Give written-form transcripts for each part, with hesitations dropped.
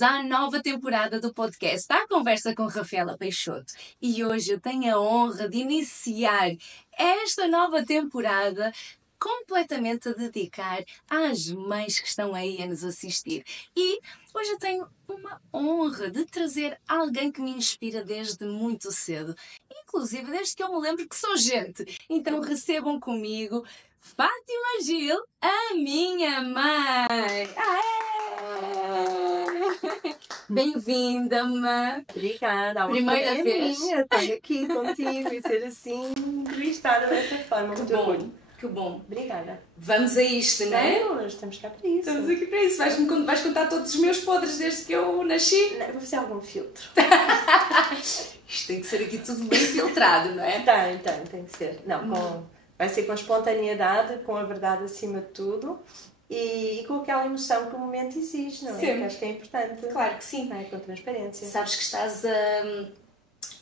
À nova temporada do podcast A Conversa com Rafaela Peixoto. E hoje eu tenho a honra de iniciar esta nova temporada completamente a dedicar às mães que estão aí a nos assistir. E hoje eu tenho uma honra de trazer alguém que me inspira desde muito cedo, inclusive desde que eu me lembro que sou gente. Então recebam comigo Fátima Gil, a minha mãe! Bem-vinda, mãe! Obrigada! Primeira vez minha estar aqui contigo e ser assim entrevistada desta forma. Que muito bom, orgulho. que bom! Obrigada! Vamos a isto, não é? Nós estamos cá para isso. Estamos aqui para isso. Vais contar todos os meus podres desde que eu nasci? Não, vou fazer algum filtro. Isto tem que ser aqui tudo bem filtrado, não é? Tem que ser. Não, vai ser com espontaneidade, com a verdade acima de tudo. E com aquela emoção que o momento exige, não é? Sim. Que acho que é importante. Claro que sim. Não é? Com transparência. Sabes que estás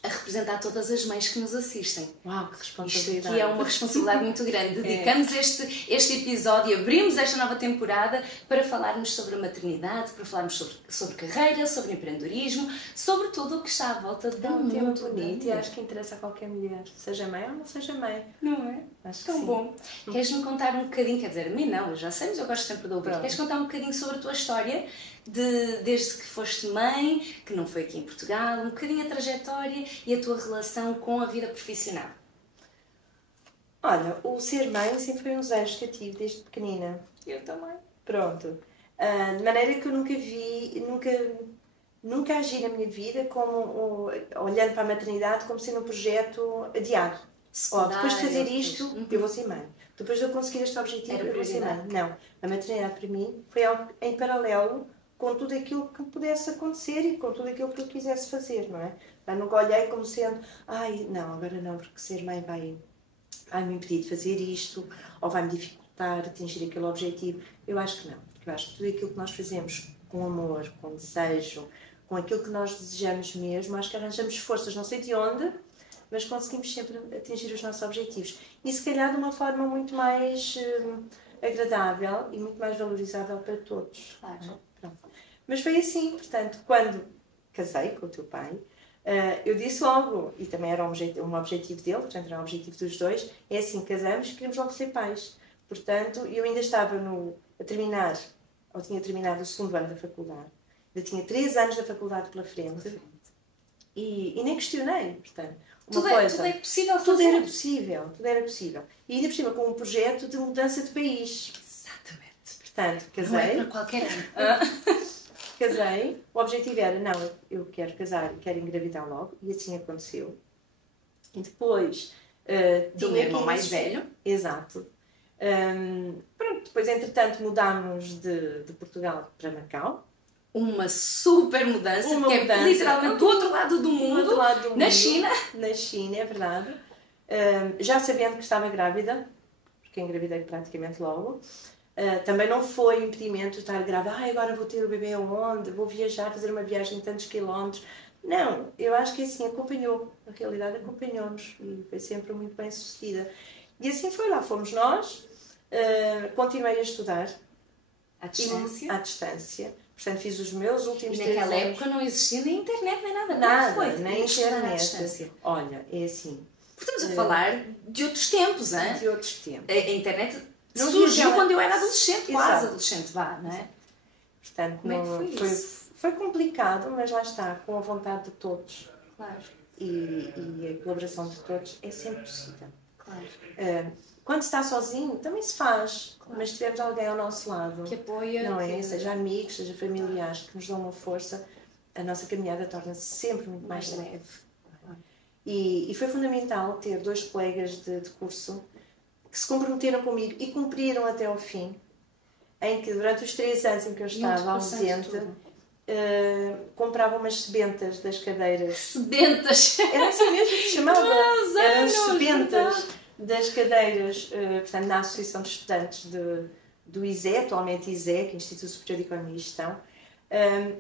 a representar todas as mães que nos assistem. Uau, que Isto responsabilidade. aqui é uma responsabilidade muito grande. Dedicamos este episódio, abrimos esta nova temporada para falarmos sobre a maternidade, para falarmos sobre carreira, sobre empreendedorismo, sobre tudo o que está à volta do É um tema mundo. bonito e acho que interessa a qualquer mulher, seja mãe ou não seja mãe. Não é? Acho que Tão sim. bom. Queres-me contar um bocadinho, quer dizer, a mim não, eu já sei, mas eu gosto sempre de ouvir. Pronto. Queres contar um bocadinho sobre a tua história, desde que foste mãe, que não foi aqui em Portugal, um bocadinho a trajetória e a tua relação com a vida profissional? Olha, o ser mãe sempre foi um desejo que eu tive desde pequenina. Eu também. Pronto. De maneira que eu nunca agi na minha vida como, olhando para a maternidade como sendo um projeto adiado. Depois de fazer isto, eu vou ser mãe. Depois de eu conseguir este objetivo, eu vou ser mãe. Não. A maternidade para mim foi algo em paralelo com tudo aquilo que pudesse acontecer e com tudo aquilo que eu quisesse fazer, não é? Eu nunca olhei como sendo, não, agora não, porque ser mãe vai me impedir de fazer isto, ou vai me dificultar atingir aquele objetivo. Eu acho que não. Eu acho que tudo aquilo que nós fazemos com amor, com desejo, com aquilo que nós desejamos mesmo, acho que arranjamos forças, não sei de onde, mas conseguimos sempre atingir os nossos objetivos. E se calhar de uma forma muito mais agradável e muito mais valorizável para todos. Claro. Pronto. Mas foi assim, portanto, quando casei com o teu pai, eu disse logo, e também era um objetivo dele, portanto era um objetivo dos dois, é assim, casamos e queremos logo ser pais. Portanto, eu ainda estava a terminar, ou tinha terminado o segundo ano da faculdade, ainda tinha 3 anos da faculdade pela frente, e nem questionei, portanto. Tudo é possível fazer. Tudo era possível. E ainda por cima com um projeto de mudança de país. Exatamente. Portanto, casei. Não é para qualquer ano. Casei. O objetivo era, não, eu quero casar e quero engravidar logo. E assim aconteceu. E depois... do meu irmão mais velho. Exato. Pronto, depois, entretanto, mudámos de Portugal para Macau. Uma super mudança, que é literalmente do outro lado do mundo, na China. Na China, é verdade. Já sabendo que estava grávida, porque engravidei praticamente logo. Também não foi impedimento de estar grávida. Agora vou ter o bebê aonde? Vou viajar, fazer uma viagem de tantos quilómetros. Não, eu acho que assim acompanhou. Na realidade acompanhou-nos e foi sempre muito bem sucedida. E assim foi, lá fomos nós. Continuei a estudar. À distância. À distância. Portanto, fiz os meus últimos 3 anos. Naquela época não existia nem internet, nem nada. Nada, foi, nem internet. Olha, é assim. Estamos a falar de outros tempos, hein? De outros tempos. A internet não surgiu quando eu era adolescente, quase Exato. Adolescente, vá, não é? Portanto, como é que foi isso? Foi complicado, mas lá está, com a vontade de todos. Claro. E a colaboração de todos é sempre possível. Claro. Quando se está sozinho, também se faz, mas se tivermos alguém ao nosso lado, que apoia, não é? Seja amigos, seja familiares, que nos dão uma força, a nossa caminhada torna-se sempre muito mais leve. E foi fundamental ter 2 colegas de curso que se comprometeram comigo e cumpriram até ao fim. em que durante os 3 anos em que eu estava ausente, comprava umas sebentas das cadeiras. Sebentas? Era assim mesmo que se chamava. Eram as sebentas das cadeiras, portanto, na Associação de Estudantes do ISE, atualmente ISE, Instituto Superior de Economia e Gestão,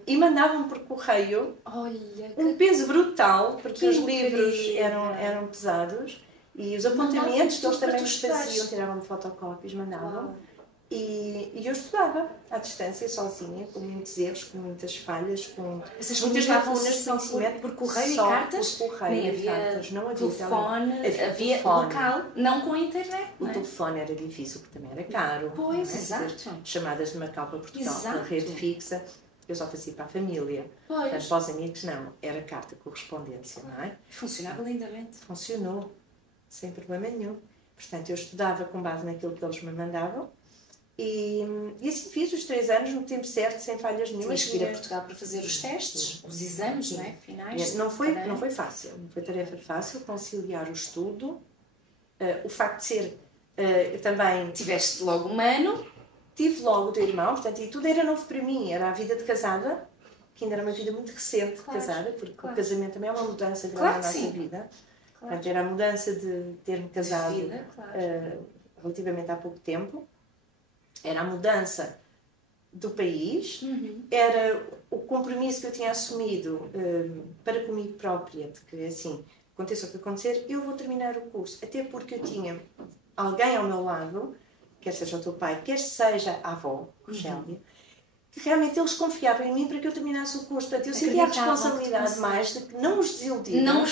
e mandavam por correio. Olha, um peso brutal, porque os livros eram pesados e os apontamentos que eles também nos faziam, tiravam fotocópias, mandavam. E eu estudava à distância, sozinha, com muitos erros, com muitas falhas, com muitas lacunas por correio e cartas? Por correio nem e cartas. Não havia telefone, havia local, não com a internet. O telefone era difícil, porque também era caro. Pois, exato. Chamadas de Macau para Portugal pela rede fixa, eu só fazia para a família. Portanto, para os amigos, não. Era carta, correspondência, não é? Funcionava lindamente. Funcionou, sem problema nenhum. Portanto, eu estudava com base naquilo que eles me mandavam. E assim fiz os 3 anos no tempo certo, sem falhas nenhumas. Tinhas que ir a Portugal para fazer os testes, os exames, não é? Finais. Não foi fácil, não foi tarefa fácil conciliar o estudo, o facto de ser também... Tiveste logo um ano. Tive logo o teu irmão, portanto, e tudo era novo para mim. Era a vida de casada, que ainda era uma vida muito recente de casada, porque o casamento também é uma mudança grande na nossa vida. Portanto, era a mudança de ter-me casado relativamente há pouco tempo. Era a mudança do país, era o compromisso que eu tinha assumido para comigo própria, de que, assim, aconteça o que acontecer, eu vou terminar o curso. Até porque eu tinha alguém ao meu lado, quer seja o teu pai, quer seja a avó, Cogélia, que realmente eles confiavam em mim para que eu terminasse o curso. Portanto, eu sentia a responsabilidade mais de que não os desiludir. Não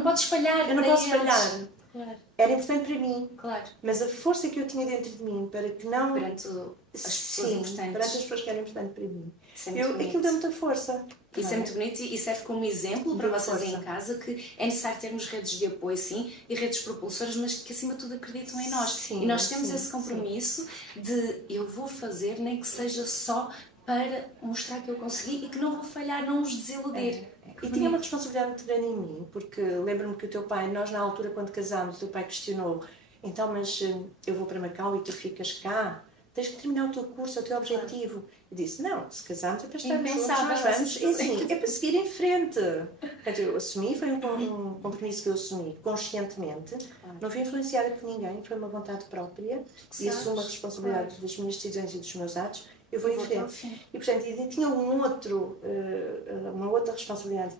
podes falhar. Eu não posso falhar. Claro. Era importante para mim. Claro. Mas a força que eu tinha dentro de mim para que não... Perante as pessoas importantes. Perante as pessoas que eram importantes para mim. É aquilo deu muita força. Isso é muito bonito e serve como exemplo para vocês em casa, que é necessário termos redes de apoio, sim, e redes propulsoras, mas que acima de tudo acreditam em nós. Sim, e nós temos esse compromisso de eu vou fazer, nem que seja só para mostrar que eu consegui e que não vou falhar, não os desiludir. E tinha uma responsabilidade muito grande em mim, porque lembro-me que o teu pai, nós na altura quando casámos, o teu pai questionou: então, mas eu vou para Macau e tu ficas cá? Tens que terminar o teu curso, é o teu objetivo. Eu disse: não, se casarmos é para estar juntos, nós vamos, é para seguir em frente. Portanto, eu assumi, foi um compromisso que eu assumi conscientemente, não fui influenciada por ninguém, foi uma vontade própria e assumo a responsabilidade das minhas decisões e dos meus atos. Eu vou em frente. E, portanto, eu tinha uma outra responsabilidade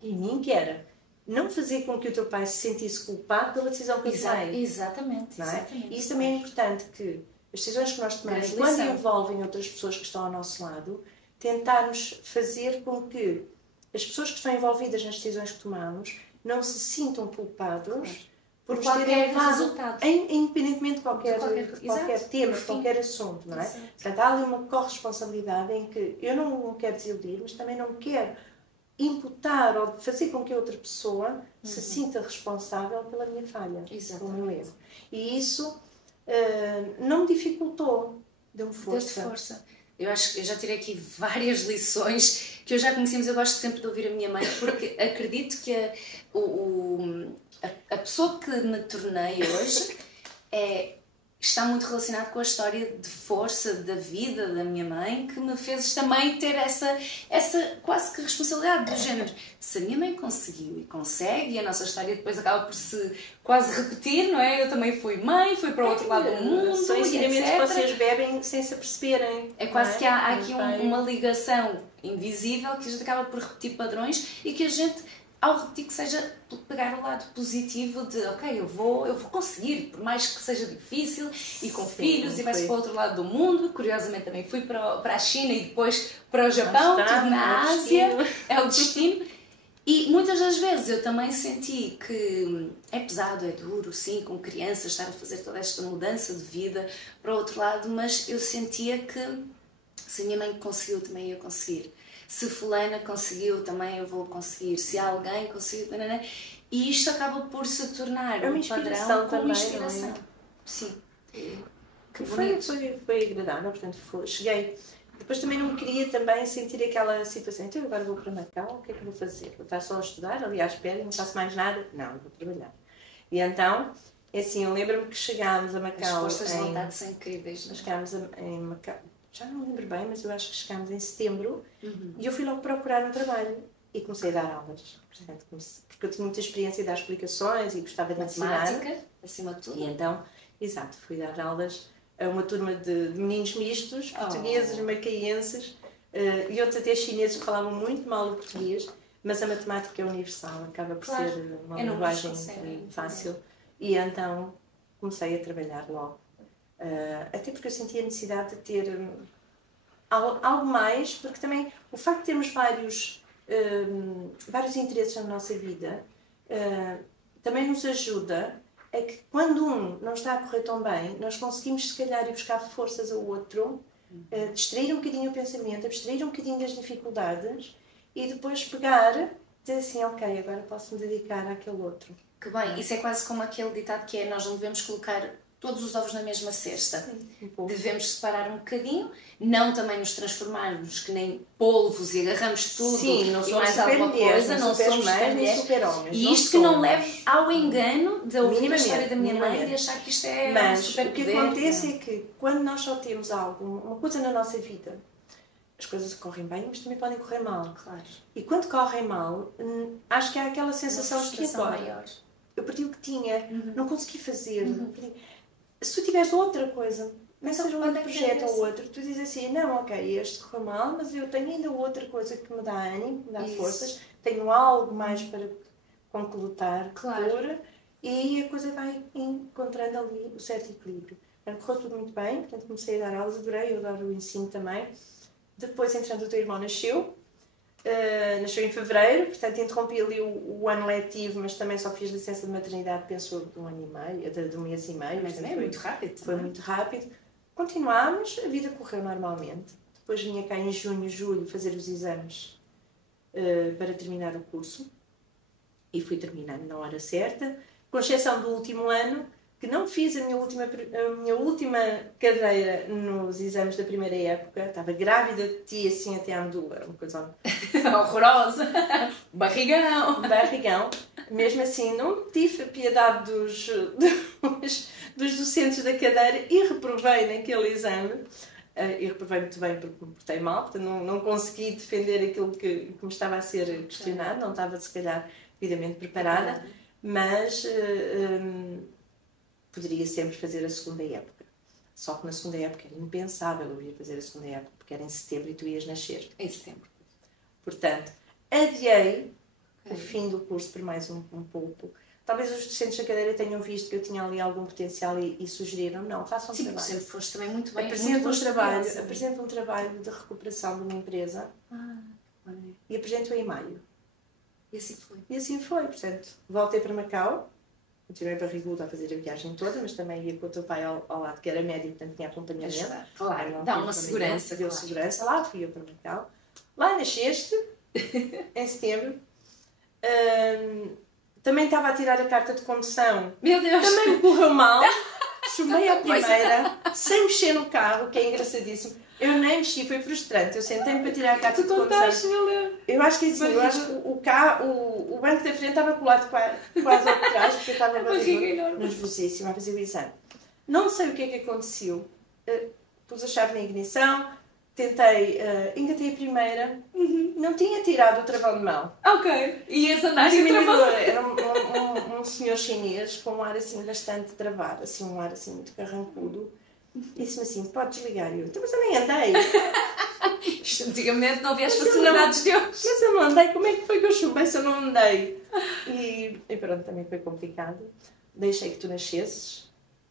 em mim, que era não fazer com que o teu pai se sentisse culpado pela decisão que eu tomei. Exatamente. E isso também é importante, que as decisões que nós tomamos, quando envolvem outras pessoas que estão ao nosso lado, tentarmos fazer com que as pessoas que estão envolvidas nas decisões que tomamos não se sintam culpados por qualquer resultado. Independentemente de qualquer tema, de qualquer assunto, não é? Portanto, há ali uma corresponsabilidade em que eu não quero desiludir, mas também não quero imputar ou fazer com que outra pessoa se sinta responsável pela minha falha, pelo meu erro. E isso não me dificultou, deu-me força. Eu acho que eu já tirei aqui várias lições que eu já conheci, mas eu gosto sempre de ouvir a minha mãe, porque acredito que a pessoa que me tornei hoje está muito relacionado com a história de força da vida da minha mãe, que me fez também ter essa quase que responsabilidade do género. Se a minha mãe conseguiu e consegue, e a nossa história depois acaba por se quase repetir, não é? Eu também fui mãe, fui para o outro lado do mundo, são ensinamentos que vocês bebem sem se aperceberem. É quase que há aqui uma ligação invisível que a gente acaba por repetir padrões e que a gente, ao repetir, que seja pegar o lado positivo de ok, eu vou conseguir, por mais que seja difícil, e com filhos, e vai-se para o outro lado do mundo. Curiosamente também fui para a China e depois para o Japão, tudo na Ásia, é o destino. E muitas das vezes eu também senti que é pesado, é duro, sim, com crianças, estar a fazer toda esta mudança de vida para o outro lado, mas eu sentia que se a minha mãe conseguiu, também ia conseguir. Se fulana conseguiu, também eu vou conseguir. Se alguém conseguiu, e isto acaba por se tornar um padrão com uma inspiração. Sim. Que foi agradável, portanto, cheguei. Depois também não queria também sentir aquela situação, então agora vou para Macau, o que é que vou fazer? Vou estar só a estudar, ali à espera, não faço mais nada? Não, vou trabalhar. E então, assim, eu lembro-me que chegámos a Macau... As forças de vontade são incríveis. Chegámos em Macau, já não lembro bem, mas eu acho que chegámos em setembro, e eu fui logo procurar um trabalho e comecei a dar aulas. Portanto, porque eu tinha muita experiência em dar explicações e gostava de ensinar. Matemática, acima de tudo. E então, exato, fui dar aulas a uma turma de meninos mistos, portugueses, macaenses, e outros até chineses que falavam muito mal o português, mas a matemática é universal, acaba por ser uma linguagem fácil. E então comecei a trabalhar logo. Até porque eu sentia a necessidade de ter algo mais, porque também o facto de termos vários interesses na nossa vida também nos ajuda a que quando um não está a correr tão bem, nós conseguimos se calhar ir buscar forças ao outro, distrair um bocadinho o pensamento, abstrair um bocadinho das dificuldades e depois pegar, dizer assim, ok, agora posso me dedicar àquele outro. Que bem, isso é quase como aquele ditado que é: nós não devemos colocar todos os ovos na mesma cesta. Sim, devemos separar um bocadinho, não também nos transformarmos que nem polvos e agarramos tudo. Sim, não e mais alguma coisa, não somos super-homens. E isto que não leve ao engano de ouvir a história da minha mãe e de achar que isto é mas um super poder. Mas o que acontece é que quando nós só temos uma coisa na nossa vida, as coisas correm bem, mas também podem correr mal. Claro. E quando correm mal, acho que há aquela sensação de que agora maior. Eu perdi o que tinha, não consegui fazer. Se tu tiveres outra coisa, não seja um outro projeto ou outro, tu dizes assim, não, ok, este correu mal, mas eu tenho ainda outra coisa que me dá ânimo, me dá forças, tenho algo mais com que lutar, e a coisa vai encontrando ali o certo equilíbrio. Correu tudo muito bem, portanto comecei a dar aulas, adorei, eu adoro o ensino também. Depois, entretanto, o teu irmão nasceu em fevereiro, portanto interrompi ali o ano letivo, mas também só fiz licença de maternidade, penso, de um ano e meio, de um mês e meio. Mas também é muito rápido. Foi muito rápido. Continuámos, a vida correu normalmente. Depois vinha cá em junho, julho, fazer os exames para terminar o curso. E fui terminando na hora certa, com exceção do último ano, que não fiz a minha última cadeira nos exames da primeira época. Estava grávida de ti, assim, até à medula. Uma coisa horrorosa. Barrigão. Mesmo assim, não tive a piedade dos docentes da cadeira e reprovei naquele exame. E reprovei muito bem porque me portei mal. Portanto, não consegui defender aquilo que me estava a ser questionado. Não estava, se calhar, devidamente preparada. Mas poderia sempre fazer a segunda época. Só que na segunda época era impensável eu ir fazer a segunda época, porque era em setembro e tu ias nascer. Em setembro. Portanto, adiei o fim do curso por mais um pouco. Talvez os docentes da cadeira tenham visto que eu tinha ali algum potencial e sugeriram, não, façam um trabalho. Sempre foste também muito bem. Apresento um trabalho de recuperação de uma empresa e apresento-o em maio. E assim foi. E assim foi, portanto, voltei para Macau. Continuei barriguda a fazer a viagem toda, mas também ia com o teu pai ao lado, que era médico, portanto tinha acompanhamento. Claro, dá uma segurança. Deu segurança. Lá fui eu para Macau. Lá nasceste, em setembro. Também estava a tirar a carta de condução. Meu Deus! Também me correu mal. Chumei a primeira, sem mexer no carro, que é engraçadíssimo. Eu nem mexi, foi frustrante. Eu sentei-me para tirar a carta de condução. Eu acho que assim, o banco da frente estava colado quase ao trás, porque eu estava nervosíssima a fazer o exame. Não sei o que é que aconteceu. Pus a chave na ignição, tentei, engatei a primeira, não tinha tirado o travão de mão. Ok, ias andar sem travão. Era um senhor chinês com um ar assim bastante travado, assim, um ar assim muito carrancudo. Disse-me assim, pode desligar. Eu, então, mas eu nem andei. Isto antigamente não havia as facilidades de hoje. Mas eu não andei, como é que foi que eu chumbei se eu não andei? E pronto, também foi complicado. Deixei que tu nascesses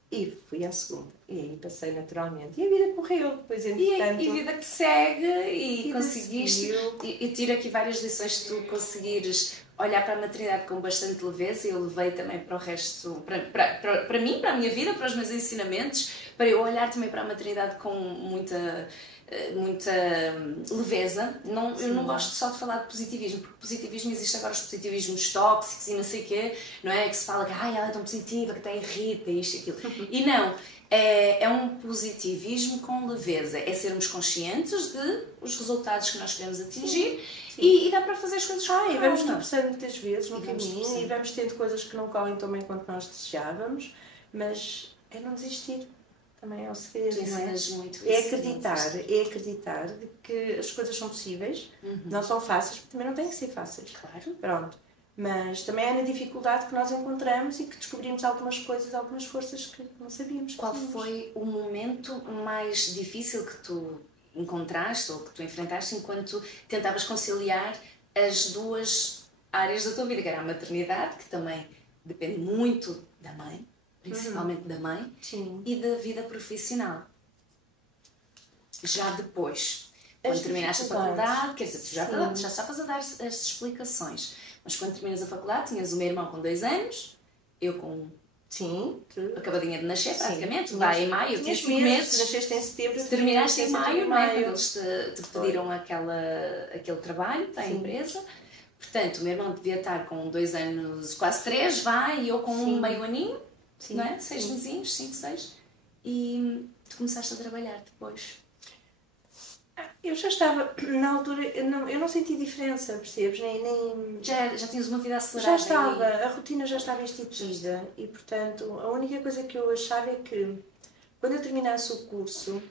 e fui à segunda. E aí passei naturalmente. E a vida correu. Depois, entretanto, e a vida que segue e conseguiste. E tiro aqui várias lições se tu conseguires olhar para a maternidade com bastante leveza. E eu levei também para o resto, para mim, para a minha vida, para os meus ensinamentos, para eu olhar também para a maternidade com muita leveza. Eu não gosto só de falar de positivismo, porque positivismo existe agora os positivismos tóxicos e não sei o quê, não é? Que se fala que ela é tão positiva, que até irrita, isto e aquilo. E não, é um positivismo com leveza, é sermos conscientes dos resultados que nós queremos atingir. E dá para fazer as coisas e vamos tropeçando muitas vezes no caminho e vamos tendo coisas que não correm tão bem quanto nós desejávamos, mas é não desistir. também é o segredo, tu ensinas muito isso. É acreditar de que as coisas são possíveis, não são fáceis, porque também não têm que ser fáceis. Claro. Pronto. Mas também é na dificuldade que nós encontramos e que descobrimos algumas coisas, algumas forças que não sabíamos. Qual foi o momento mais difícil que tu encontraste ou que tu enfrentaste enquanto tentavas conciliar as duas áreas da tua vida, que era a maternidade, que também depende muito da mãe, principalmente da mãe, Sim. e da vida profissional? Já depois, quando terminaste a faculdade, quer dizer, tu já estavas a dar estas explicações, mas quando terminas a faculdade, tinhas o meu irmão com 2 anos, eu com... Sim, acabadinha de nascer, praticamente. Vai em maio, eu tinha 5 meses. Nasceste em setembro. Terminaste em maio, não é? Quando eles te pediram aquele trabalho para a empresa. Portanto, o meu irmão devia estar com 2 anos, quase 3, e eu com meio aninho, não é? 6 mesinhos, 5, 6. E tu começaste a trabalhar depois. Eu já estava, na altura, eu não senti diferença, percebes? Já tinhas uma vida acelerada? Já estava, a rotina já estava instituída e, portanto, a única coisa que eu achava é que, quando eu terminasse o curso,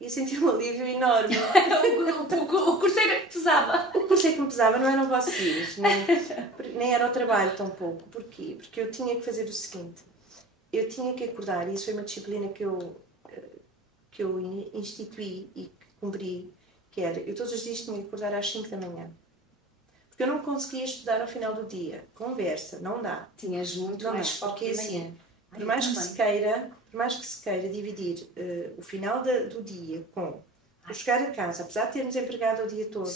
ia sentir um alívio enorme. O curso era que pesava. O curso é que me pesava, não eram vocês, nem era o trabalho tão pouco. Porquê? Porque eu tinha que fazer o seguinte, eu tinha que acordar, e isso foi uma disciplina que eu instituí e que cumpri, que era, eu todos os dias tinha que acordar às 5 da manhã. Porque eu não conseguia estudar ao final do dia. Conversa, não dá. Tinhas muito mais foco de manhã. Por mais que se queira dividir o final do dia com o chegar a casa, apesar de termos empregado o dia todo,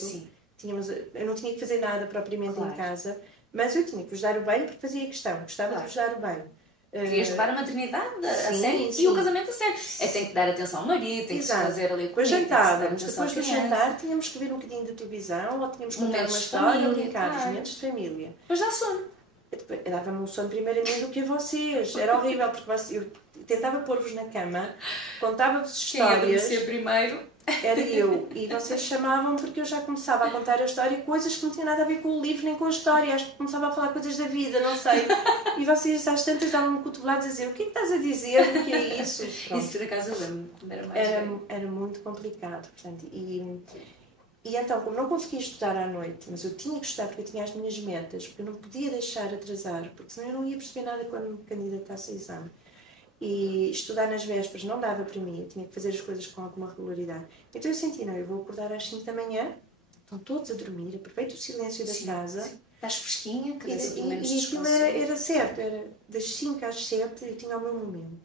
eu não tinha que fazer nada propriamente em casa, mas eu tinha que vos dar o banho porque fazia questão, gostava de vos dar o banho. Querias levar a maternidade a sério e o casamento a sério. Tem que dar atenção ao marido, tem que se fazer ali depois jantávamos, depois do jantar tínhamos que ver um bocadinho de televisão ou tínhamos que contar uma história ou brincar, os momentos de família. Depois dá sono. Eu dava-me o sono primeiramente do que a vocês. Era horrível porque eu tentava pôr-vos na cama, contava-vos histórias. Quem adormecia primeiro? Era eu. E vocês chamavam porque eu já começava a contar a história, coisas que não tinham nada a ver com o livro nem com a história. Acho que começava a falar coisas da vida, não sei. E vocês às tantas davam-me cotoveladas a dizer: o que é que estás a dizer? O que é isso? Pronto. Isso por acaso eu lembro, quando era mais era muito complicado. Portanto, e então, como não conseguia estudar à noite, mas eu tinha que estudar porque eu tinha as minhas metas, porque eu não podia deixar atrasar, porque senão eu não ia perceber nada quando me candidatasse a exame. E estudar nas vésperas não dava para mim, eu tinha que fazer as coisas com alguma regularidade. Então eu senti, eu vou acordar às 5 da manhã, estão todos a dormir, aproveito o silêncio da casa. Sim. Estás fresquinha, que e aquilo era certo, era das 5 às 7 eu tinha o meu momento.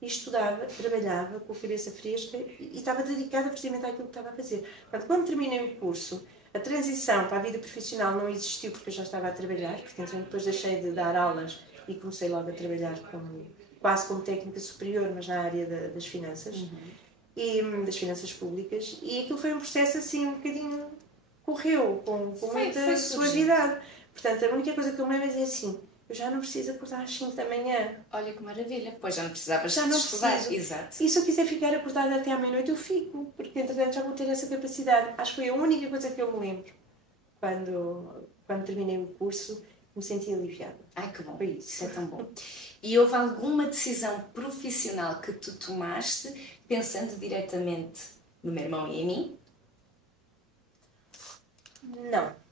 E estudava, trabalhava com a cabeça fresca e estava dedicada precisamente àquilo que estava a fazer. Portanto, quando terminei o curso, a transição para a vida profissional não existiu porque eu já estava a trabalhar, porque depois deixei de dar aulas e comecei logo a trabalhar quase como técnica superior, mas na área das finanças, e das finanças públicas, e aquilo foi um processo assim um bocadinho, correu com muita suavidade. Portanto, a única coisa que eu me lembro é dizer assim: eu já não preciso acordar às 5 da manhã. Olha que maravilha, pois já não precisavas já de estudar. Exato. E se eu quiser ficar acordada até à meia-noite, eu fico, porque entretanto já vou ter essa capacidade. Acho que foi a única coisa que eu me lembro quando terminei o curso, me senti aliviada. Ai, que bom, isso é tão bom. E houve alguma decisão profissional que tu tomaste pensando diretamente no meu irmão e em mim? Não.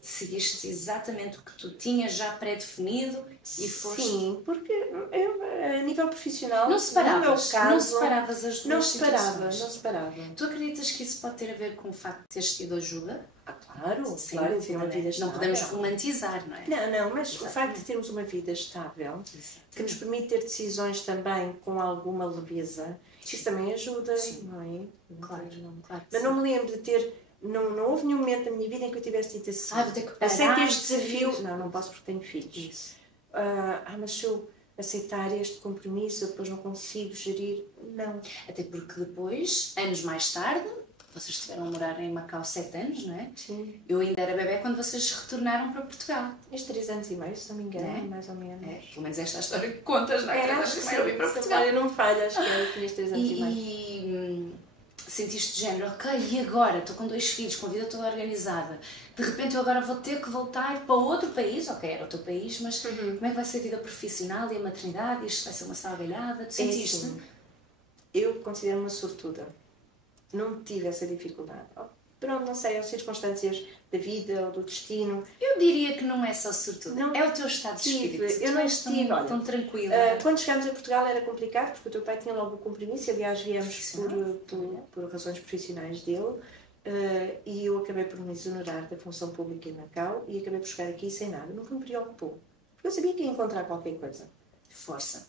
Seguiste exatamente o que tu tinhas já pré-definido e foste... Sim, porque eu, a nível profissional, não separavas, no meu caso, não separavas as duas situações. Não separava. Tu acreditas que isso pode ter a ver com o facto de teres tido ajuda? Claro, sim, claro, ter uma vida estável. Não podemos romantizar, não é? Não, mas o facto de termos uma vida estável, que nos permite ter decisões também com alguma leveza, isso também ajuda, não é? Claro. Mas não me lembro de ter... Não houve nenhum momento da minha vida em que eu tivesse dito assim: vou ter que parar, aceito este desafio. Não posso porque tenho filhos. Mas se eu aceitar este compromisso, eu depois não consigo gerir. Não. Até porque depois, anos mais tarde, vocês estiveram a morar em Macau 7 anos, não é? Sim. Eu ainda era bebé quando vocês retornaram para Portugal. Estes 3 anos e meio, se não me engano, mais ou menos. Pelo menos esta é a história que contas, não é? 3 anos e meio eu vim para Portugal. Eu não falho, acho que eu tinha 3 anos e meio. Sentiste de género, ok, e agora? Estou com 2 filhos, com a vida toda organizada. De repente eu agora vou ter que voltar para outro país, ok, era o teu país, mas como é que vai ser a vida profissional e a maternidade? Isto vai ser uma salgalhada? Tu sentiste? eu considero-me uma sortuda. Não tive essa dificuldade. Pronto, não sei, as circunstâncias da vida ou do destino. Eu diria que não é só sortuda, é o teu estado de espírito. Eu não estive, olha, tão tranquila. Quando chegámos a Portugal era complicado, porque o teu pai tinha logo o compromisso, aliás, viemos por razões profissionais dele, e eu acabei por me exonerar da função pública em Macau e acabei por chegar aqui sem nada. Nunca me preocupou, porque eu sabia que ia encontrar qualquer coisa. Força.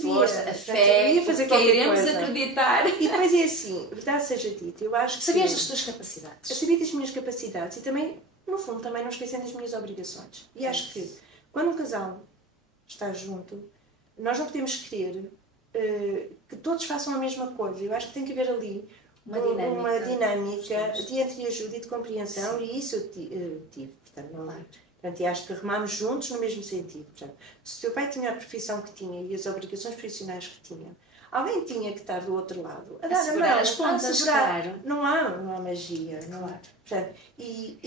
Força, a fé, ia fazer que iremos coisa. Acreditar. E depois é assim, verdade seja dita, eu acho que... Sabias das tuas capacidades? Eu sabia das minhas capacidades e também, no fundo, também não esquecendo das minhas obrigações. E acho que, quando um casal está junto, nós não podemos querer que todos façam a mesma coisa. Eu acho que tem que haver ali uma dinâmica de entreajuda e de compreensão. Sim. E isso eu tive. Portanto, não é? Portanto, e acho que remámos juntos no mesmo sentido. Portanto, se o teu pai tinha a profissão que tinha e as obrigações profissionais que tinha, alguém tinha que estar do outro lado a dar a mão, as pontas, claro. Não há magia. Claro. Não há. Portanto,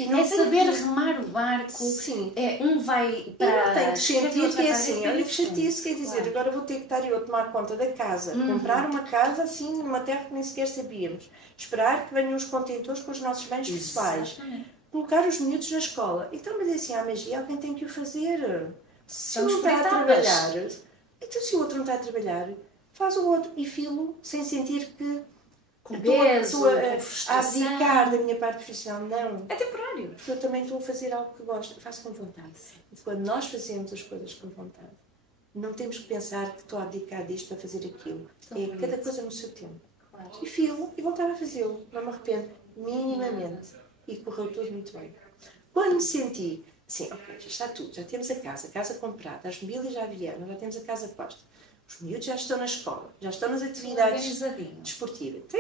não é saber remar o barco. Sim. Um vai para... E não tem que sentir que é assim. Olha que chatice, quer dizer, claro. Agora vou ter que estar eu a tomar conta da casa. Comprar uma casa assim, numa terra que nem sequer sabíamos. Esperar que venham os contentores com os nossos bens pessoais. Colocar os miúdos na escola. Então, mas assim, há magia, alguém tem que o fazer. Se o outro está a trabalhar, então se o outro não está a trabalhar, faz o outro. E filo sem sentir que estou a abdicar da minha parte profissional. Não. É temporário. Porque eu também estou a fazer algo que gosto. Eu faço com vontade. E quando nós fazemos as coisas com vontade, não temos que pensar que estou a abdicar disto para fazer aquilo. É cada coisa no seu tempo. Claro. E filo e voltar a fazê-lo. Não me arrependo minimamente. E correu tudo muito bem. Quando me senti assim, ok, já está tudo, já temos a casa comprada, as mobílias já vieram, já temos a casa posta, os miúdos já estão na escola, já estão nas atividades desportivas. Então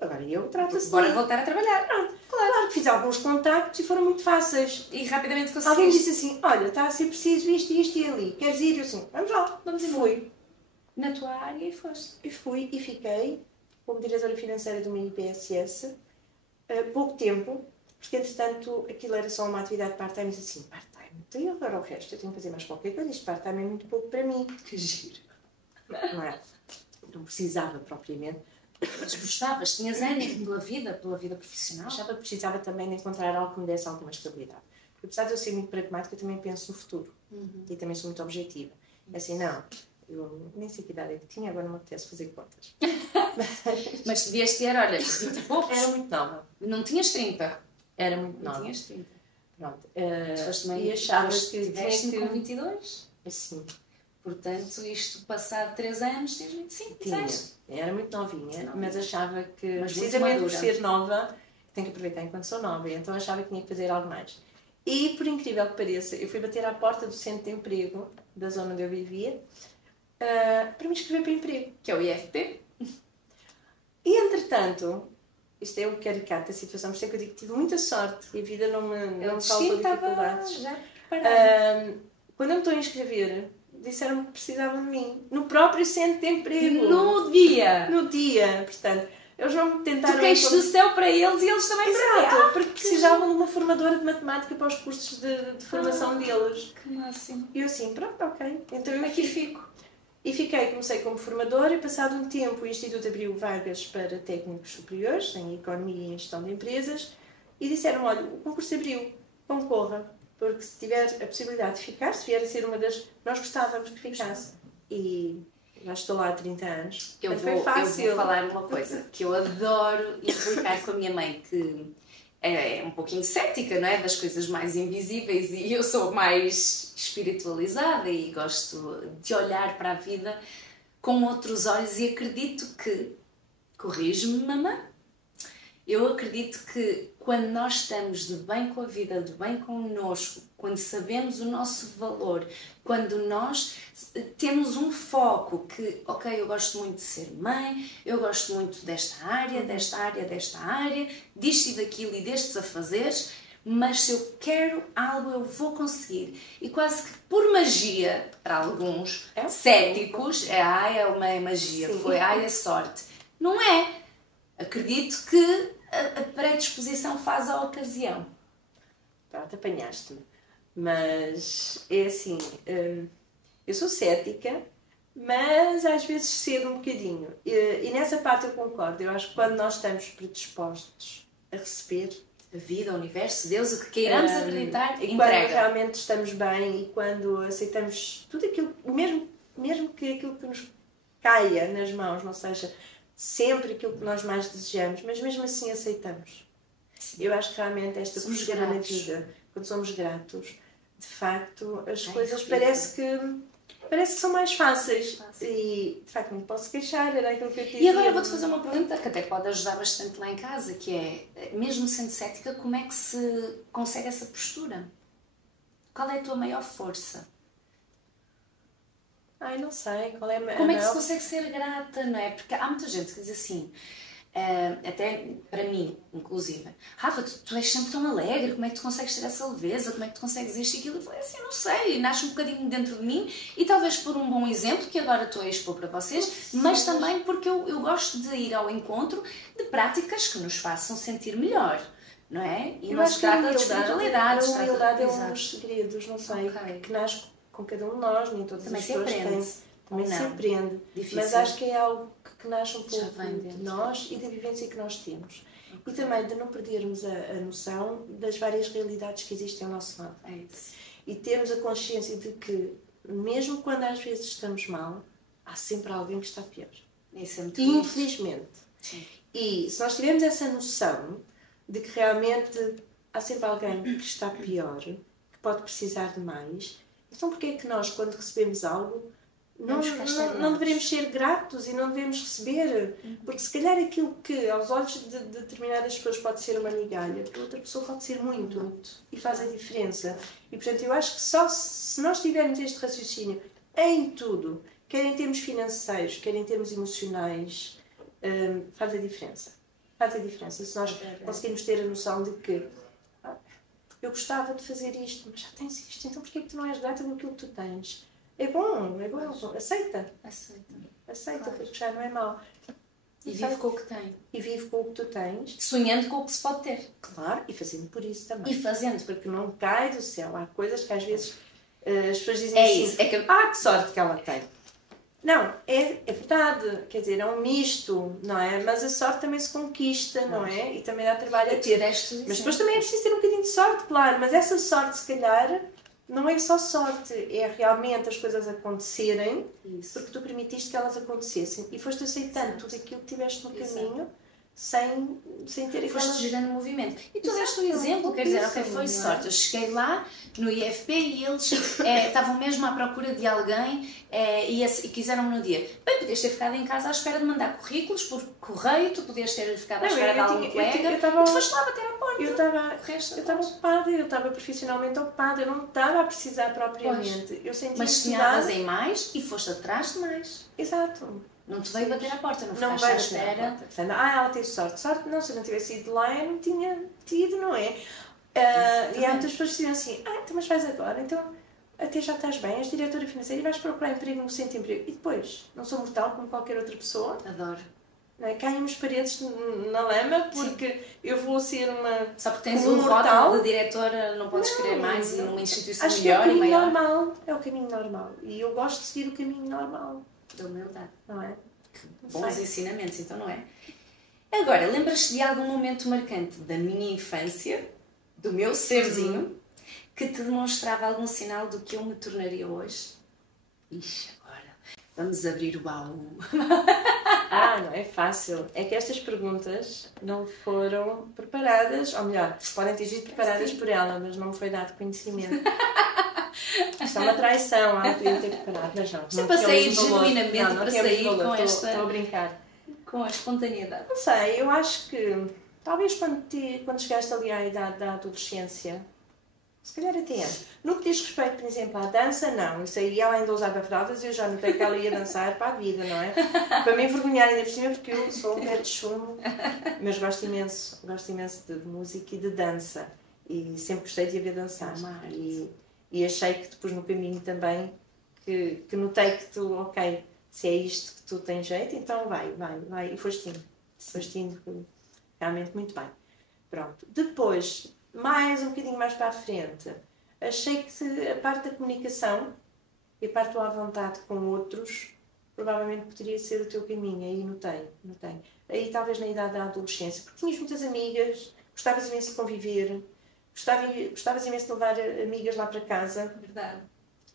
agora eu trato-se. Bora voltar a trabalhar. Pronto, claro que fiz alguns contactos e foram muito fáceis. E rapidamente conseguiste. Alguém disse assim, olha, está a ser preciso isto e ali, queres ir? Eu assim, vamos lá. Fui. Na tua área e foste. E fui e fiquei como diretora financeira de uma IPSS. Pouco tempo, porque entretanto aquilo era só uma atividade part-time, mas assim, part-time, então e agora o resto? Eu tenho que fazer mais qualquer coisa, isto part-time é muito pouco para mim. Que giro. Não é? Não precisava propriamente. Mas gostavas, tinhas ânimo pela vida profissional? Precisava também de encontrar algo que me desse alguma estabilidade. Porque apesar de eu ser muito pragmática, eu também penso no futuro. E também sou muito objetiva. É assim, não, eu nem sei que idade é que tinha, agora não me apetece fazer contas. Mas devias ter, olha, 20 e poucos. Era muito nova. Não tinhas 30. Era muito nova. Não tinhas 30. Pronto. E achavas que tiveste com 22? Sim. Portanto, isto passado 3 anos, tens 25, Era muito novinha, mas achava que, precisamente por ser nova, tenho que aproveitar enquanto sou nova. Então achava que tinha que fazer algo mais. E, por incrível que pareça, eu fui bater à porta do centro de emprego da zona onde eu vivia para me inscrever para emprego. Que é o IFP. E, entretanto, isto é o caricato da situação, por isso é que eu digo que tive muita sorte e a vida não me faltou dificuldades. Quando eu me estou a inscrever, disseram-me que precisavam de mim. No próprio centro de emprego. No dia! No dia, portanto. Eles não tentaram... Tu caíste do céu para eles e eles também para Exato, porque precisavam de uma formadora de matemática para os cursos de formação deles. Que máximo. E eu assim, pronto, ok. Então eu aqui fico. E comecei como formadora e passado um tempo o Instituto abriu vagas para técnicos superiores em Economia e em Gestão de Empresas e disseram, olha, o concurso abriu, concorra, porque se tiver a possibilidade de ficar, se vier a ser uma das... Nós gostávamos que ficasse. E já estou lá há 30 anos. Eu vou falar uma coisa que eu adoro implicar com a minha mãe, que é um pouquinho cética, não é? Das coisas mais invisíveis, e eu sou mais espiritualizada e gosto de olhar para a vida com outros olhos e acredito que, corrige-me, mamã, eu acredito que quando nós estamos de bem com a vida, de bem connosco, quando sabemos o nosso valor, quando nós temos um foco que, ok, eu gosto muito de ser mãe, eu gosto muito desta área, disto e daquilo e destes afazeres, mas se eu quero algo eu vou conseguir. E quase que por magia, para alguns céticos, é uma magia, é sorte. Não é. Acredito que a predisposição faz a ocasião. Pronto, apanhaste-me. Mas é assim, eu sou cética, mas às vezes cedo um bocadinho. E nessa parte eu concordo. Eu acho que quando nós estamos predispostos a receber a vida, o universo, Deus, o que queiramos acreditar, e entrega. quando realmente estamos bem e quando aceitamos tudo aquilo, mesmo que aquilo que nos caia nas mãos não seja sempre aquilo que nós mais desejamos, mas mesmo assim aceitamos. Sim. Eu acho que realmente esta postura na vida, quando somos gratos, de facto as coisas parece que são mais fáceis. E de facto não posso queixar, era aquilo que eu dizia. E agora vou-te fazer uma pergunta que até pode ajudar bastante lá em casa, que é, mesmo sendo cética, como é que se consegue essa postura? Qual é a tua maior força? Ai, não sei, qual é a maior... Como é que se consegue ser grata, não é? Porque há muita gente que diz assim, até para mim, inclusive, Rafa, tu és sempre tão alegre, como é que tu consegues ter essa leveza, como é que tu consegues isto e aquilo? Eu falei assim, não sei, nasce um bocadinho dentro de mim e talvez por um bom exemplo, que agora estou a expor para vocês, mas também porque eu gosto de ir ao encontro de práticas que nos façam sentir melhor, não é? E não se trata de espiritualidade. A humildade é um dos segredos, não sei, que nasce com cada um de nós, nem todas também as pessoas têm. Também se aprende. Difícil. Mas acho que é algo que nasce um pouco de nós e da vivência que nós temos. Okay. E também de não perdermos a noção das várias realidades que existem ao nosso lado. É isso. E termos a consciência de que, mesmo quando às vezes estamos mal, há sempre alguém que está pior. Isso é muito infelizmente. Sim. E se nós tivermos essa noção de que realmente há sempre alguém que está pior, que pode precisar de mais, então porquê é que nós, quando recebemos algo, não deveríamos ser gratos e não devemos receber? Porque se calhar aquilo que aos olhos de determinadas pessoas pode ser uma migalha, para outra pessoa pode ser muito e faz a diferença. E portanto eu acho que só se nós tivermos este raciocínio em tudo, quer em termos financeiros, quer em termos emocionais, faz a diferença. Faz a diferença. Se nós conseguirmos ter a noção de que eu gostava de fazer isto, mas já tens isto, então porquê é que tu não és grata daquilo que tu tens? É bom. Aceita, claro. Porque já não é mau. E vive com o que tem. E vive com o que tu tens. Sonhando com o que se pode ter. Claro, e fazendo por isso também. E fazendo. Porque não cai do céu. Há coisas que às vezes as pessoas dizem assim, isso. Que sorte que ela tem. Não, é verdade. Quer dizer, é um misto, não é? Mas a sorte também se conquista, não é? E também dá trabalho a ter. Mas depois também é preciso ter um bocadinho de sorte, claro. Mas essa sorte, se calhar... não é só sorte, é realmente as coisas acontecerem, porque tu permitiste que elas acontecessem e foste aceitando tudo aquilo que tiveste no caminho sem ter aquela... Foste gerando movimento. E tu deste um exemplo, quer dizer, ok, foi sorte. Eu cheguei lá no IFP e eles estavam mesmo à procura de alguém e quiseram-me no dia. Bem, podias ter ficado em casa à espera de mandar currículos por correio, tu podias ter ficado à espera de algum colega e tu foste lá bater à porta. Eu estava ocupada, eu estava profissionalmente ocupada, eu não estava a precisar propriamente. Eu sentia mas sonhavas em mais e foste atrás de mais. Exato. Não te veio bater à porta, não ficaste à espera. Portanto, ela teve sorte. Sorte não, se eu não tivesse ido lá, eu não tinha tido, não é? E há muitas pessoas que dizem assim, então mas vais agora, então até já estás bem, és diretora financeira e vais procurar emprego no centro de emprego. E depois, não sou mortal como qualquer outra pessoa. Adoro. Não é? Caem-me paredes na lama porque eu vou ser uma... Só porque tens um rótulo de diretora, não podes querer mais e numa instituição melhor e maior. Normal. É o caminho normal. E eu gosto de seguir o caminho normal. Da humildade. Não é? Que bons ensinamentos, então, não é? Agora, lembras-te de algum momento marcante da minha infância, do meu serzinho, que te demonstrava algum sinal do que eu me tornaria hoje? Ixi, agora vamos abrir o baú. Não é fácil. É que estas perguntas não foram preparadas, ou melhor, podem ter sido preparadas por ela, mas não me foi dado conhecimento. Isto é uma traição, podia ter preparado, mas não. Isto é para sair genuinamente, para sair com esta... Estou a brincar. Com a espontaneidade. Não sei, eu acho que talvez quando chegaste ali à idade da adolescência, se calhar até antes. No que diz respeito, por exemplo, à dança, não. Isso aí ela ainda usava fraldas e eu já notei que ela ia dançar para a vida, não é? Para me envergonhar ainda por cima, porque eu sou um pé de chumbo, mas gosto imenso de música e de dança. E sempre gostei de a ver dançar. E achei que depois no caminho também, que notei que tu, ok, se é isto que tu tens jeito, então vai. E foste indo realmente muito bem. Pronto. Depois, um bocadinho mais para a frente, achei que a parte da comunicação e a parte do à vontade com outros provavelmente poderia ser o teu caminho. Aí notei. Aí talvez na idade da adolescência, porque tinhas muitas amigas, gostavas imenso de conviver, gostavas imenso de levar amigas lá para casa. Verdade.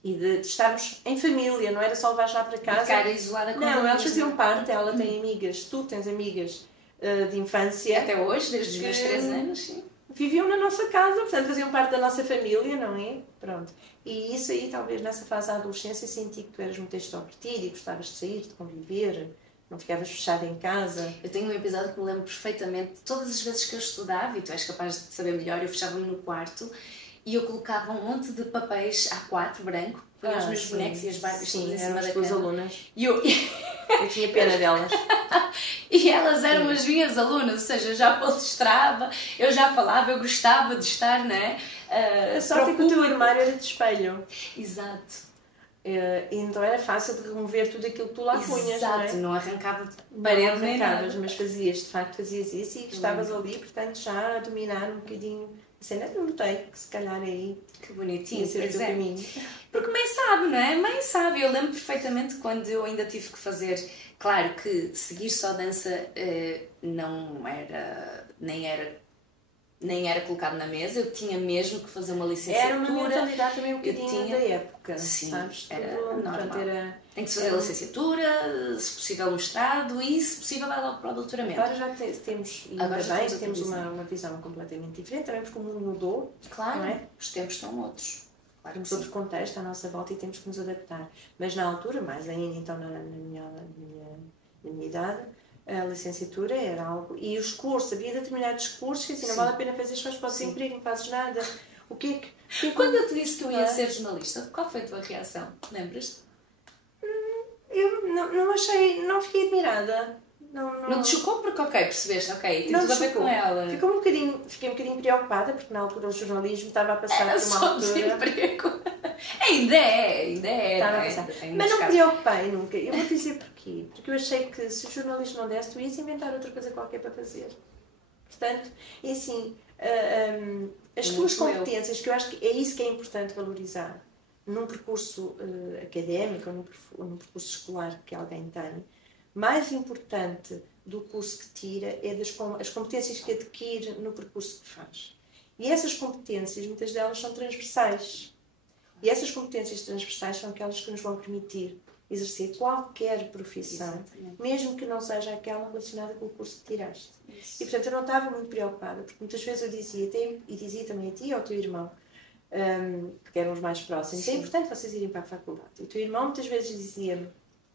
E de estarmos em família, não era só levar lá para casa. Ficar isolada com não, elas faziam parte, ela tem amigas, tu tens amigas de infância. Até hoje, desde os meus 3 anos, sim. Viviam na nossa casa, portanto faziam parte da nossa família, não é? Pronto. E isso aí, talvez nessa fase da adolescência, senti que tu eras muito extrovertida e gostavas de sair, de conviver, não ficavas fechada em casa. Eu tenho um episódio que me lembro perfeitamente, todas as vezes que eu estudava, e tu és capaz de saber melhor, eu fechava-me no quarto e eu colocava um monte de papéis A4 branco, punha os meus bonecos e as Barbies todas em cima da cama. Alunas. E eu tinha pena delas. E elas eram as minhas alunas, ou seja, eu já palestrava, eu já falava, eu gostava de estar, não é? A sorte é que o teu armário era de espelho. Exato. Então era fácil de remover tudo aquilo que tu lá punhas, não é? Exato, não arrancava parede nem nada. Mas de facto fazias isso e estavas ali, portanto, já a dominar um bocadinho. Eu notei que se calhar aí que bonitinho, ser o teu caminho. Porque mãe sabe, não é? Mãe sabe. Eu lembro perfeitamente quando eu ainda tive que fazer. Claro que seguir só dança não era, nem era colocado na mesa. Eu tinha mesmo que fazer uma licenciatura. Era uma mentalidade também um bocadinho da época. Sim, sabes? era normal. Portanto, tem que se fazer a licenciatura, se possível mestrado e, se possível, vai logo para o doutoramento. Agora já temos, temos uma visão completamente diferente, também porque o mundo mudou. Claro, não é? Os tempos estão outros. Claro, temos outro contexto à nossa volta e temos que nos adaptar. Mas na altura, mais ainda então na minha idade, a licenciatura era algo... E os cursos, havia determinados cursos que assim, não vale a pena fazer, só para desemprego, não fazes nada. O que é que... Quando eu te disse que eu ia ser jornalista, qual foi a tua reação? Lembras-te? Eu não achei, não fiquei admirada. Não te chocou porque, percebeste, tem tudo a ver com ela. Fiquei um bocadinho preocupada porque na altura o jornalismo estava a passar por uma altura... desemprego. Ainda é. Estava a passar. Mas não me preocupei nunca. Eu vou dizer porquê. Porque eu achei que se o jornalismo não desse, tu ias inventar outra coisa qualquer para fazer. Portanto, e assim, as tuas competências, que eu acho que é isso que é importante valorizar num percurso académico ou num percurso escolar que alguém tem, mais importante do curso que tira é as competências que adquire no percurso que faz. E essas competências, muitas delas são transversais. E essas competências transversais são aquelas que nos vão permitir exercer qualquer profissão, exatamente, mesmo que não seja aquela relacionada com o curso que tiraste. Isso. E portanto eu não estava muito preocupada, porque muitas vezes eu dizia também a ti e ao teu irmão, que eram os mais próximos, é importante vocês irem para a faculdade. E o teu irmão muitas vezes dizia-me,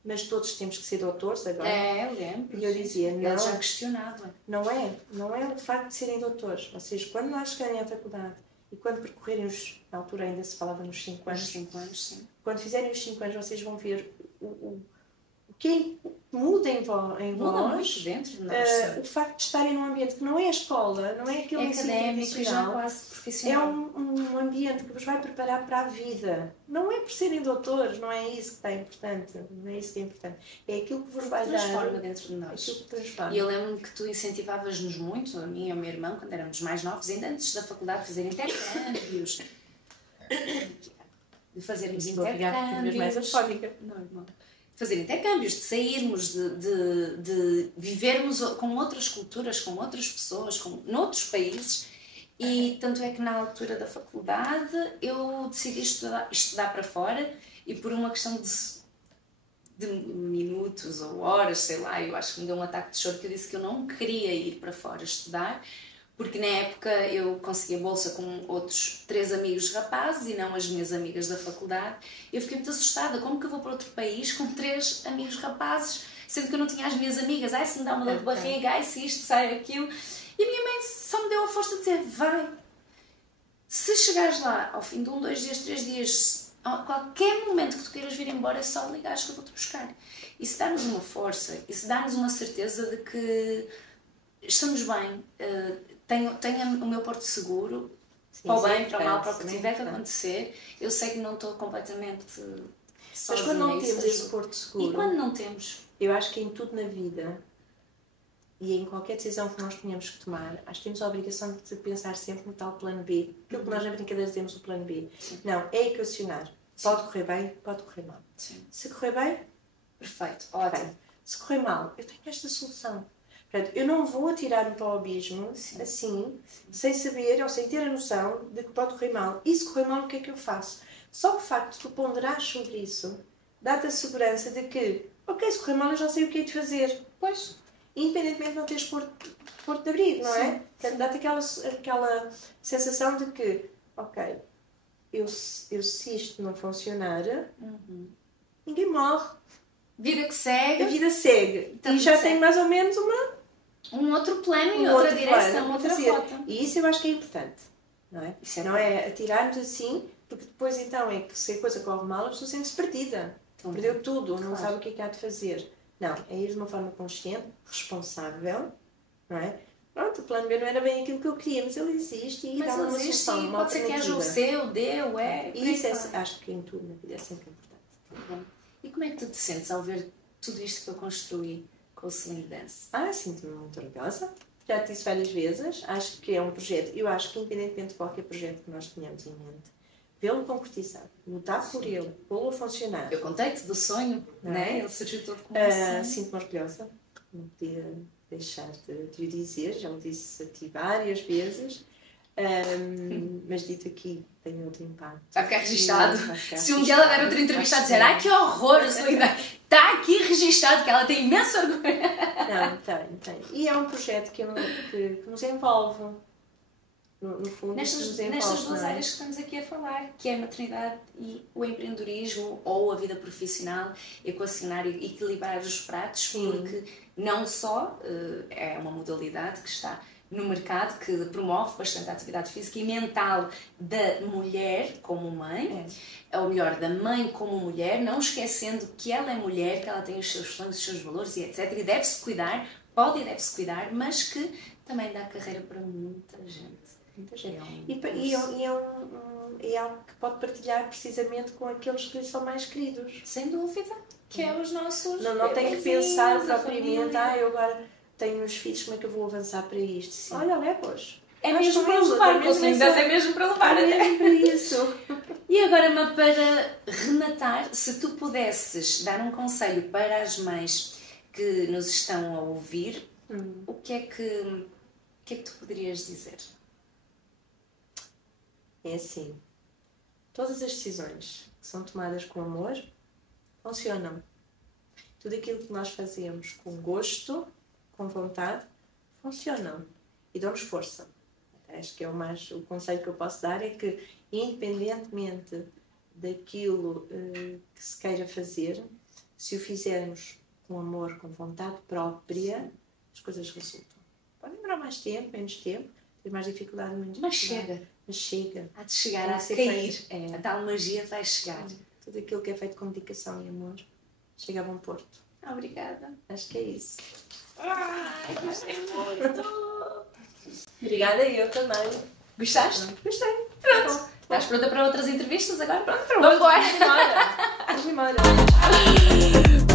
mas todos temos que ser doutores agora. Eu lembro. E eu dizia, não. Ele já questionava. Não é o facto de serem doutores. Vocês, quando lá chegarem à faculdade e quando percorrerem na altura ainda se falava nos 5 anos. 5 anos, sim. Quando fizerem os 5 anos, vocês vão ver o que muda em vós, dentro de nós, o facto de estarem num ambiente que não é a escola, não é aquele ensino tradicional, quase profissional. É um ambiente que vos vai preparar para a vida. Não é por serem doutores, não é isso que está importante, não é isso que é importante. É aquilo que vos vai transforma dentro de nós. Aquilo que transforma. E eu lembro-me que tu incentivavas-nos muito, a mim e ao meu irmão, quando éramos mais novos, ainda antes da faculdade, de fazer intercâmbios. De fazermos intercâmbios. Fazer intercâmbios, de sairmos, de vivermos com outras culturas, com outras pessoas, noutros países. E tanto é que na altura da faculdade eu decidi estudar para fora e por uma questão de minutos ou horas, sei lá, eu acho que me deu um ataque de choro que eu disse que eu não queria ir para fora estudar, porque na época eu consegui a bolsa com outros 3 amigos rapazes e não as minhas amigas da faculdade. Eu fiquei muito assustada, como que eu vou para outro país com 3 amigos rapazes, sendo que eu não tinha as minhas amigas, se me dá uma dor de barriga, se isto, sai aquilo. E a minha mãe só me deu a força de dizer, vai. Se chegares lá ao fim de 1, 2 dias, 3 dias, a qualquer momento que tu queiras vir embora, é só ligares que eu vou-te buscar. E se dá-nos uma força, e se dá-nos uma certeza de que estamos bem, tenho o meu porto seguro, para o bem, para o mal, para o que tiver que acontecer, eu sei que não estou completamente sozinha. Mas quando não temos esse porto seguro... E quando não temos? Eu acho que em tudo na vida, e em qualquer decisão que nós tenhamos que tomar, acho que temos a obrigação de pensar sempre no tal plano B. Aquilo que nós na brincadeira dizemos o plano B. Sim. Não, é equacionar. Pode correr bem, pode correr mal. Sim. Se correr bem, Perfeito, ótimo. Se correr mal, eu tenho esta solução. Portanto, eu não vou atirar-me para o abismo assim, sem saber ou sem ter a noção de que pode correr mal. E se correr mal, o que é que eu faço? Só o facto de tu ponderares sobre isso dá-te a segurança de que, ok, se correr mal, eu já sei o que é de fazer. Pois. Independentemente de não teres porto de abrigo, não é? Portanto, dá-te aquela sensação de que, ok, se isto não funcionar, ninguém morre. Vida que segue. A vida segue. E já tem mais ou menos um outro plano e outra direção, outra rota. E isso eu acho que é importante. Não é? Isso não é atirar-nos assim, porque depois então é que se a coisa corre mal, a pessoa sente-se perdida. Perdeu tudo, não sabe o que é que há de fazer. Não, é ir de uma forma consciente, responsável, não é? Pronto, o plano B não era bem aquilo que eu queria, mas ele existe e dá uma solução, uma pode ser que haja o C, o D, o E. E isso acho que em tudo na vida é sempre importante. E como é que tu te sentes ao ver tudo isto que eu construí com o Sling Dance? Sinto-me muito orgulhosa. Já te disse várias vezes. Acho que é um projeto. Eu acho que independentemente de qualquer projeto que nós tenhamos em mente, vê-lo concretizado, lutar por ele, pô-lo a funcionar. Eu contei-te do sonho, né? Ele surgiu todo como um sonho. Sinto-me orgulhosa. Não podia deixar de o dizer. Já o disse a ti várias vezes. Mas dito aqui tem outro impacto. Vai ficar registado. Se um dia ela der outra entrevista a dizer ai que horror, está aqui registado que ela tem imenso orgulho. Não, tem. E é um projeto que nos envolve. No fundo, nestas duas áreas que estamos aqui a falar, que é a maternidade e o empreendedorismo ou a vida profissional, equacionar e equilibrar os pratos, porque não só é uma modalidade que está no mercado, que promove bastante a atividade física e mental da mulher como mãe, ou melhor, da mãe como mulher, não esquecendo que ela é mulher, que ela tem os seus sonhos, os seus valores e etc. E deve-se cuidar, pode e deve-se cuidar, mas que também dá carreira para muita gente. É algo que pode partilhar precisamente com aqueles que lhe são mais queridos. Sem dúvida, que é os nossos. Não tem que pensar propriamente, eu agora tenho os filhos, como é que eu vou avançar para isto? Sim. Olha, leva-os. É mesmo para levar, é mesmo para levar. É mesmo para isso. E agora, para rematar, se tu pudesses dar um conselho para as mães que nos estão a ouvir, o que é que tu poderias dizer? É assim, todas as decisões que são tomadas com amor funcionam. Tudo aquilo que nós fazemos com gosto, com vontade, funcionam e dão-nos força. Acho que é o conselho que eu posso dar é que, independentemente daquilo que se queira fazer, se o fizermos com amor, com vontade própria, as coisas resultam. Pode demorar mais tempo, menos tempo, ter mais dificuldade, menos dificuldade. Mas chega. Há de chegar, há de cair. A tal magia vai chegar. Tudo aquilo que é feito com dedicação e amor chega a bom porto. Obrigada. Acho que é isso. Gostei muito. Obrigada, eu também. Gostaste? Gostei. Pronto. Estás pronta para outras entrevistas agora? Pronto, vamos embora. Vamos embora.